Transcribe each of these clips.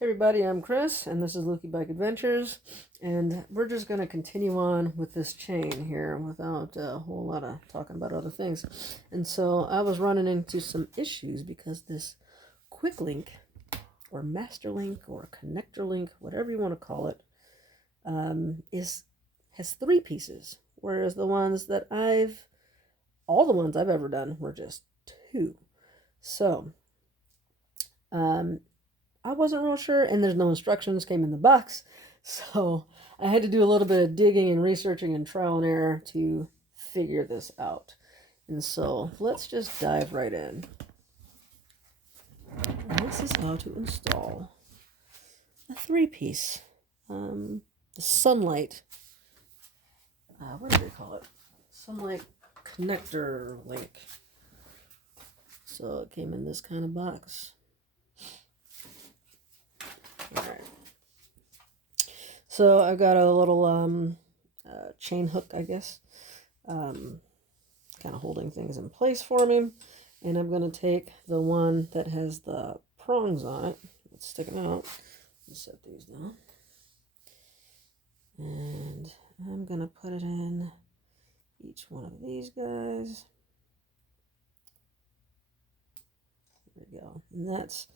Hey everybody, I'm Chris, and this is Luki Bike Adventures, and we're just going to continue on with this chain here without a whole lot of talking about other things. And so I was running into some issues because this quick link, or master link, or connector link, whatever you want to call it, has 3 pieces, whereas all the ones I've ever done were just 2. So, I wasn't real sure, and there's no instructions came in the box, so I had to do a little bit of digging and researching and trial and error to figure this out. And so let's just dive right in. And this is how to install a 3-piece, the Sunlite. What do they call it? Sunlite connector link. So it came in this kind of box. Alright, so I've got a little chain hook, I guess, kind of holding things in place for me, and I'm going to take the one that has the prongs on it, it's sticking out, let's set these down, and I'm going to put it in each one of these guys. There we go, and that's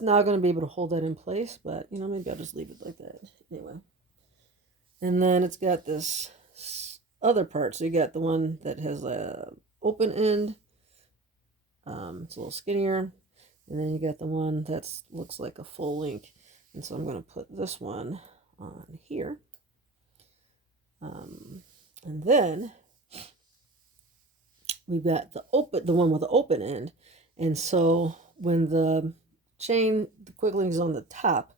not going to be able to hold that in place, but, you know, maybe I'll just leave it like that. Anyway. And then it's got this other part. So you got the one that has a open end. It's a little skinnier. And then you got the one that looks like a full link. And so I'm going to put this one on here. And then we've got the one with the open end. And so when the quick link is on the top,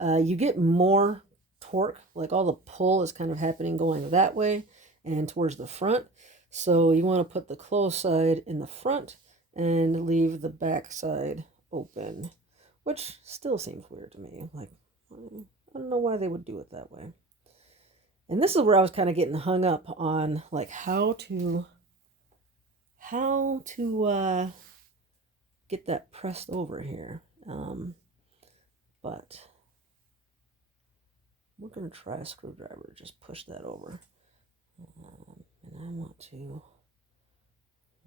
you get more torque, like all the pull is kind of happening going that way and towards the front. So you want to put the closed side in the front and leave the back side open, which still seems weird to me. Like, I don't know why they would do it that way. And this is where I was kind of getting hung up on, like, how to get that pressed over here. But we're going to try a screwdriver, just push that over. And I want to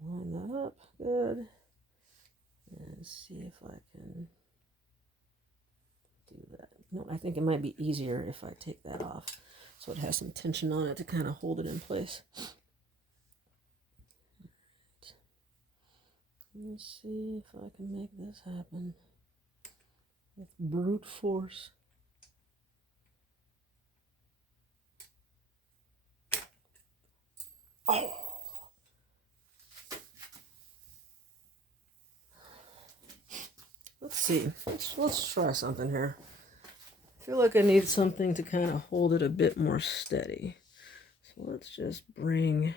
line that up good and see if I can do that. No, I think it might be easier if I take that off so it has some tension on it to kind of hold it in place. Let's see if I can make this happen with brute force. Oh! Let's see. Let's try something here. I feel like I need something to kind of hold it a bit more steady. So let's just bring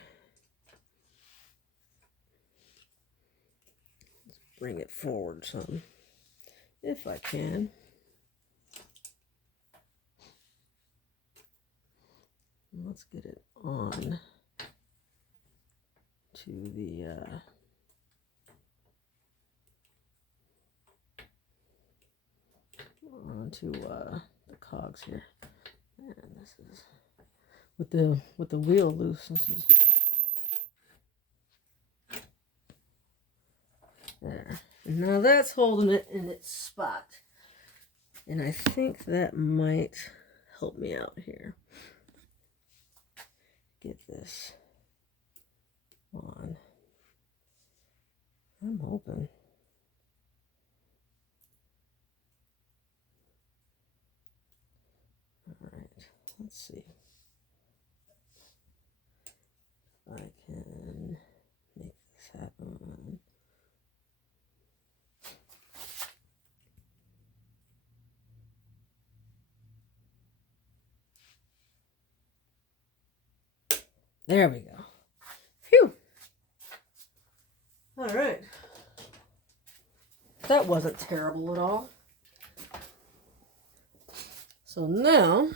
it forward some, if I can. Let's get it on to the the cogs here. Man, this is with the wheel loose. This is there. And now that's holding it in its spot, and I think that might help me out here. Get this on. I'm hoping. Alright, let's see if I can make this happen. There we go. Phew! Alright. That wasn't terrible at all. So now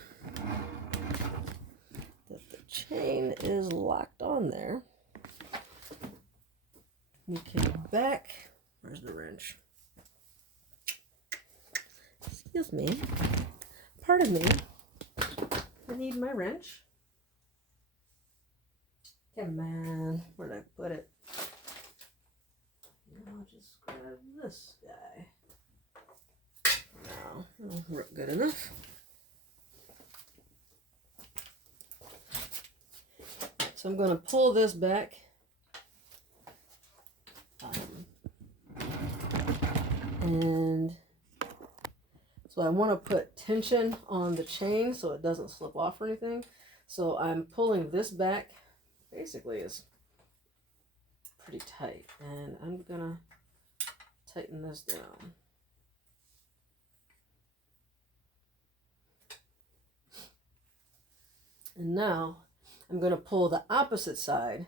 that the chain is locked on there, we can where's the wrench? Excuse me. Pardon me. I need my wrench. Come on. Where did I put it? I'll just grab this guy. No, that'll work good enough. So I'm going to pull this back. And so I want to put tension on the chain so it doesn't slip off or anything. So I'm pulling this back. Basically, it's pretty tight. And I'm going to tighten this down. And now I'm going to pull the opposite side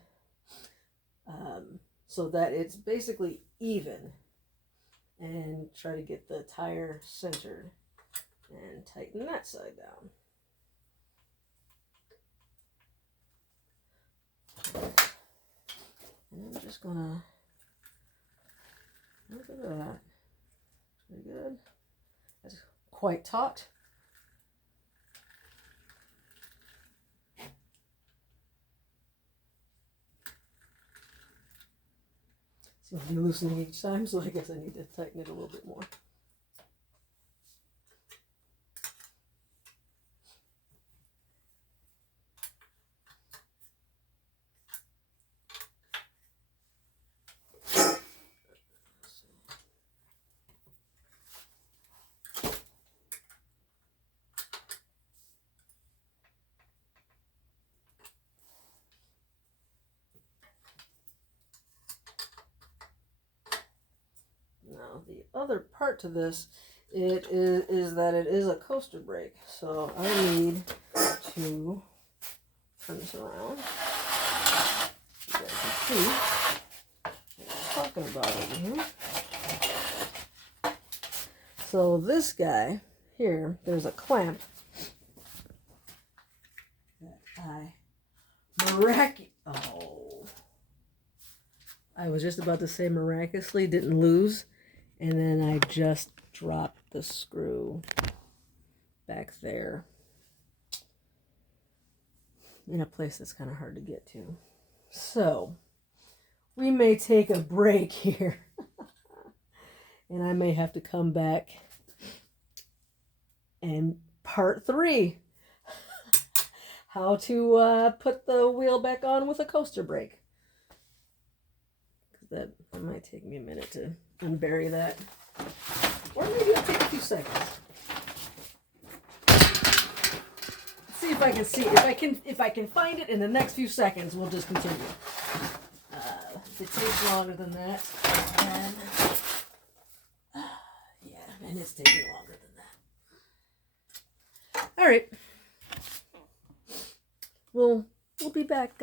so that it's basically even, and try to get the tire centered and tighten that side down. And I'm just going to look at that. Pretty good. That's quite taut. Seems to be loosening each time, so I guess I need to tighten it a little bit more. Now the other part to this is that it is a coaster brake, so I need to turn this around. You guys can see what I'm talking about over here. So this guy here, there's a clamp that I was just about to say miraculously didn't lose, and then I just dropped the screw back there in a place that's kind of hard to get to. So we may take a break here and I may have to come back and part 3, how to put the wheel back on with a coaster brake. That might take me a minute to unbury that, or maybe it'll take a few seconds. Let's see if I can find it in the next few seconds. We'll just continue. If it takes longer than that, then yeah, and it's taking longer than that. All right, we'll be back.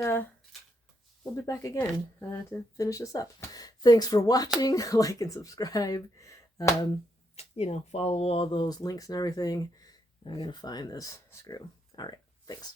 We'll be back again to finish this up. Thanks for watching. Like and subscribe. Follow all those links and everything. I'm going to find this screw. All right. Thanks.